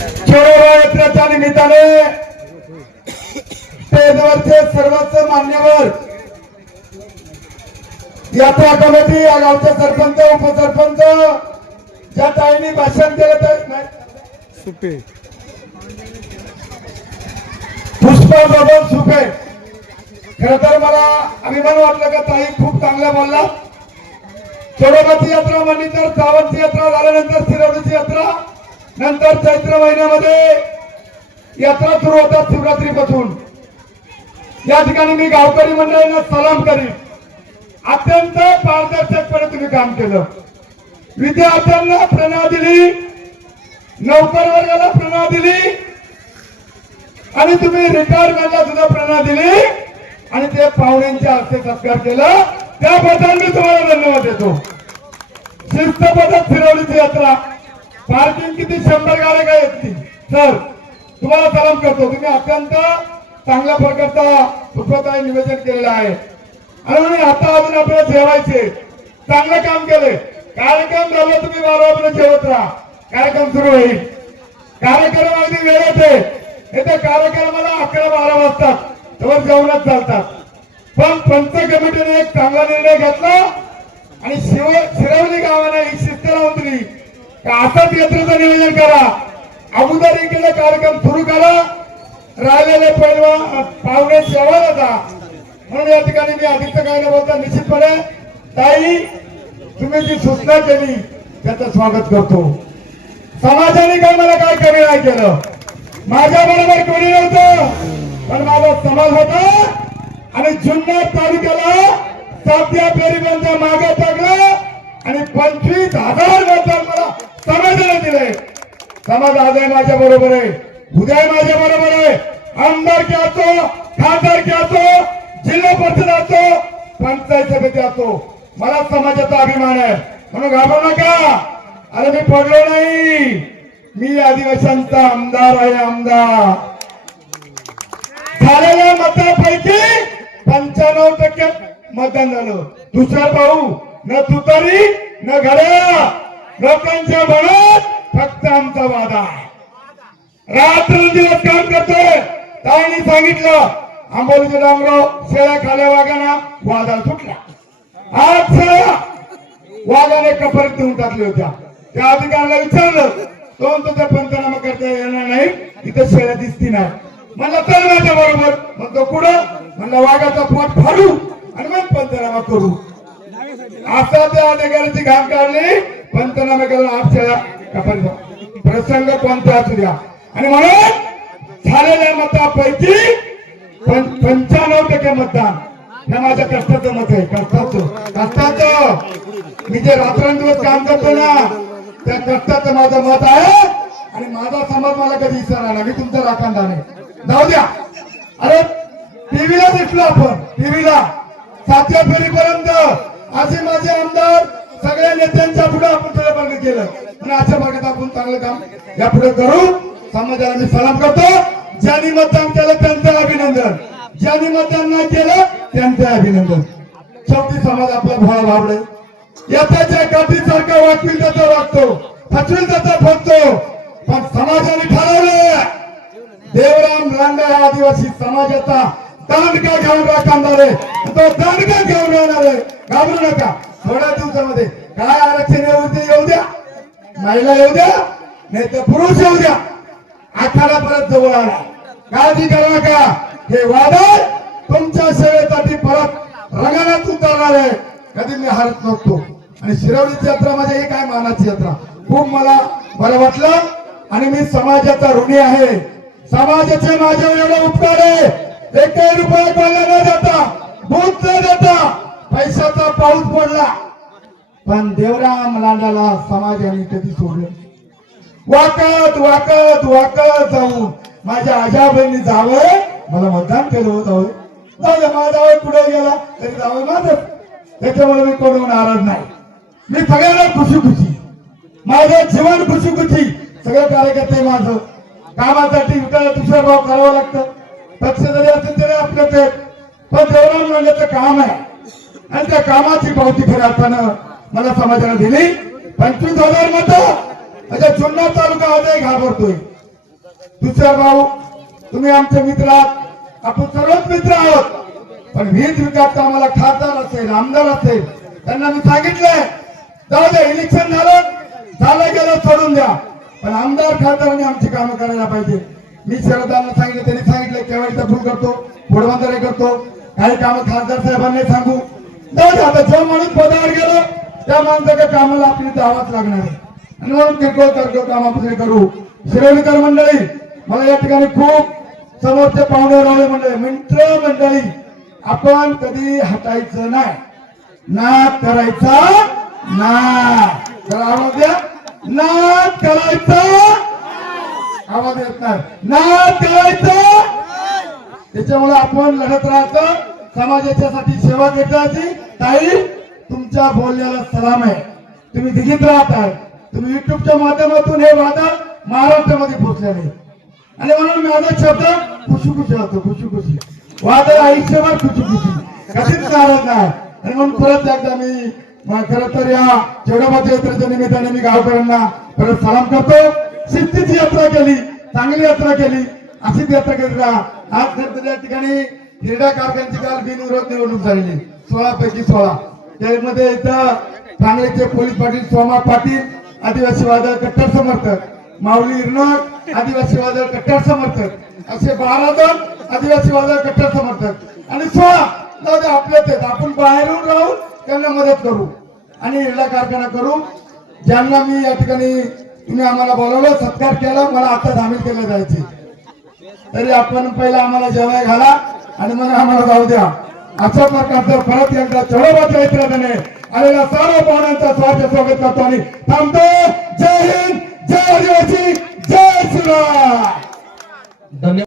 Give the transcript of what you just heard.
यात्रेच्या निमित्ताने स्टेजवरचे सर्वच मान्यवर यात्रा कमिटी या गावचे सरपंच उपसरपंच ज्या ताईंनी भाषण केलं सुपे. पुष्पा बबन सुपे. खर तर मला अभिमान वाटला का ताई खूप चांगल्या बोलला. चोरोबाची यात्रा म्हणली तर सावंतची यात्रा झाल्यानंतर नंतर चैत्र महिन्यामध्ये यात्रा सुरू होतात शिवरात्रीपासून. या ठिकाणी मी गावकरी मंडळींना सलाम करीन. अत्यंत पारदर्शकपणे तुम्ही काम केलं. विद्यार्थ्यांना प्रेरणा दिली. नौकर वर्गाला प्रेरणा दिली. आणि तुम्ही रिटायरमेंटला सुद्धा प्रेरणा दिली. आणि ते पाहुण्यांच्या हस्ते सत्कार केला. त्याबद्दल मी तुम्हाला धन्यवाद देतो. शिस्तपद्धत फिरवलीची यात्रा. पार्किंग किती? शंभर गाड्या काय येतील सर तुम्हाला सलाम करतो. तुम्ही अत्यंत चांगल्या प्रकारचा पुष्पताई निवेदन केलेलं आहे. आणि आता अजून आपल्याला जेवायचे. चांगलं काम केले कार्यक्रम झाला तुम्ही वारंवार जेवत राहा. कार्यक्रम सुरू होईल. कार्यक्रम अगदी वेळेत आहे. येत्या कार्यक्रमाला अकरा बारा वाजतात. तेव्हा जेवणात चालतात. पण पंच कमिटीने एक चांगला निर्णय घेतला आणि शिव शिरवली गावाने ही शिस्त लावून दिली असंच यात्रेचं नियोजन करा. अगोदर केले कार्यक्रम सुरू करा. राहिलेले पैलवा पाहुणे सेवा जाता म्हणून या ठिकाणी मी आदित्य काय बोलता निश्चितपणे. ताई तुम्ही जी सूचना केली त्याचं स्वागत करतो. समाजाने काय मला काय कमी नाही केलं. माझ्या बरोबर कोणी नव्हतं पण माझा समाज होता. आणि जुन्नर तालुक्याला साध्या फेरीबंद मागे टाकलं. आणि पंचवीस हजार मतदान मला समाजाने दिले. समाज आज आहे माझ्या बरोबर आहे. उद्या माझ्या बरोबर आहे. आमदार की असो खासदार की असो जिल्हा परिषद असो पंचायत समिती असो मला समाजाचा अभिमान आहे. म्हणून घाबरू नका. अरे मी पडलो नाही. मी आदिवासींचा आमदार आहे आमदार. झालेल्या मतापैकी पंच्याण्णव टक्के मतदान झालं. दुसरा पाहू न तुतारी न घड्या लोकांच्या मनात फक्त आमचा वादा. आहे रात्रंदिवस काम करतोय. ताईने सांगितलं आंबोलीचे डांबराव शेळ्या खाल्या वागाना वादा सुटला. आज शेळ्या वाघाने कपरीत देऊन टाकल्या होत्या. त्या अधिकाऱ्याला विचारलं तो म्हणतो पंचनामा करता येणार नाही? तिथे शेळ्या दिसती नाही. म्हणलं तर माझ्या बरोबर. म्हणतो कुठं? म्हणलं वाघाचा पोट फाडू आणि मग पंचनामा करू. असा त्या अधिकाऱ्याची घाम काढली. पंचनामा करून आठ प्रसंग कोणता असू द्या. आणि म्हणून झालेल्या मतापैकी पंच्याण्णव टक्के मतदान हे माझ्या कष्टाचं मत आहे. कष्टाचं. कष्टाचं. मी जे रात्रंदिवस काम करतो ना त्या कष्टाचं माझं मत आहे. आणि माझा समाज मला कधी विसरणार नाही. मी तुमचा राखणदार आहे. जाऊ द्या. अरे टीव्हीला दिसलो आपण. टीव्हीला. सातव्या फेरीपर्यंत. असे माझे आमदार सगळ्या नेत्यांच्या पुढे आपण प्रयत्न केलं. आणि अशा भागात आपण चांगलं काम यापुढे करू. समाजाला मी सलाम करतो. ज्यांनी मतदान केलं त्यांचं अभिनंदन. ज्यांनी मतदान नाही केलं त्यांचं अभिनंदन. शेवटी समाज आपला भाव भावडे याचा ज्या गाठी सारखा वाटतील त्याचा वागतो. फसवेल त्याचा फसतो. पण समाजाने ठरवलं देवराम लांडे हा आदिवासी समाजाचा दांडका घेऊन राखणार आमदार तो दांडका घेऊन येणार आहे घाबरू नका. थोड्या दिवसामध्ये काय आरक्षण येऊ ते येऊ द्या. महिला येऊ द्या. नाही तर पुरुष येऊ द्या. आखाडा परत जवळ आला काळजी करा का हे वादळ तुमच्या सेवेसाठी परत रंगाण्यात उतरणार. आहे कधी मी हरत नव्हतो. आणि शिरवलीची यात्रा म्हणजे एक काय मानाची यात्रा? खूप मला बरं वाटलं. आणि मी समाजाचा ऋणी आहे. समाजाचे माझ्या एवढा उपकार आहे. एकही रुपया कोणाला न देता भूत न देता पैशाचा पाऊस पडला. पण देवराम लांडाला समाजाने कधी सोडलं वाकत वाकत वाकत जाऊन माझ्या आजा बहिणी जावं मला मतदान केलं होतं. जाऊ दे माझा जावं पुढे गेला. तरी जावं माझं. त्याच्यामुळे मी कोण नाराज नाही. मी सगळ्यांना खुशी खुशी माझं जीवन खुशी खुशी सगळे कार्यकर्ते माझं. कामासाठी विकायला दुसरा भाव करावं लागतं. पक्ष जरी असेल तरी आपलं ते पण देवराम म्हणण्याचं काम आहे. आणि त्या कामाची पावती खऱ्या अर्थानं मला समाजाला दिली. पंचवीस हजार मत म्हणजे जुन्नर तालुका आजही घाबरतोय. दुसरा भाऊ तुम्ही आमचे मित्र आहात. आपण सर्वच मित्र आहोत. पण वीज विकास आम्हाला खासदार असेल आमदार असेल. त्यांना मी सांगितलंय जाऊ द्या इलेक्शन झालं. झालं गेलं सोडून द्या. पण आमदार खासदारांनी आमची कामं करायला पाहिजे मी शरदांना सांगितलं त्यांनी सांगितलं केवायचा फुल करतो घोडबंदरे करतो. काही कामं खासदार साहेबांनी सांगू. जाऊ आता जो माणूस पदावर गेलो त्या माणसाच्या कामाला आपली दावाच लागणार आहे. आणि म्हणून किरकोळ करतो कामापासून करू. शिरोलीकर मंडळी मला या ठिकाणी खूप समोरचे पाहुणे रावळे मंडळी मित्र मंडळी आपण कधी हटायचं नाही. ना करायचा ना तर आवाज द्या. नाद करायचा. आवाज येत नाही. नाद करायचा त्याच्यामुळे आपण लढत राहायचं समाजाच्यासाठी सेवा घेतायची ताई तुमच्या बोलण्याला सलाम आहे. तुम्ही दिघीत राहताय. तुम्ही युट्यूबच्या माध्यमातून हे वादळ महाराष्ट्रामध्ये पोहोचलेले. आणि म्हणून माझा शब्द खुशी खुशी होतो खुशी खुशी वादळ आयुष्यभर खुशी खुशी कधीच नाराज नाही. आणि म्हणून परत एकदा मी खर तर या चौडाबाच्या यात्रेच्या निमित्ताने मी गावकऱ्यांना परत सलाम करतो. शिस्तीची यात्रा केली चांगली यात्रा केली अशीच यात्रा केली. राहा आज खरं या ठिकाणी क्रीडा कारखान्याची काल बिनविरोध निवडणूक झालेली. सोळा पैकी सोळा. त्यामध्ये इथं ठाण्याचे पोलीस पाटील सोमा पाटील आदिवासी वादळ कट्टर समर्थक माऊली इरनक आदिवासी वादळ कट्टर समर्थक असे बारा जण आदिवासी वादळ कट्टर समर्थक. आणि सोळा जाऊ दे आपलेच आहेत. आपण बाहेरून राहून त्यांना मदत करू आणि क्रीडा कारखाना करू. ज्यांना मी या ठिकाणी तुम्ही आम्हाला बोलवलं सत्कार केला मला आता धामील केलं जायचे. तरी आपण पहिला आम्हाला जेवाय घाला आणि मग आम्हाला जाऊ द्या. अशा प्रकारचं परत एकदा चढोबाच्या इतिहासाने आलेल्या सर्व पाहुण्यांचा स्वागत स्वागत करतो आणि थांबतो. जय हिंद जय आदिवासी जय श्रीराम धन्यवाद.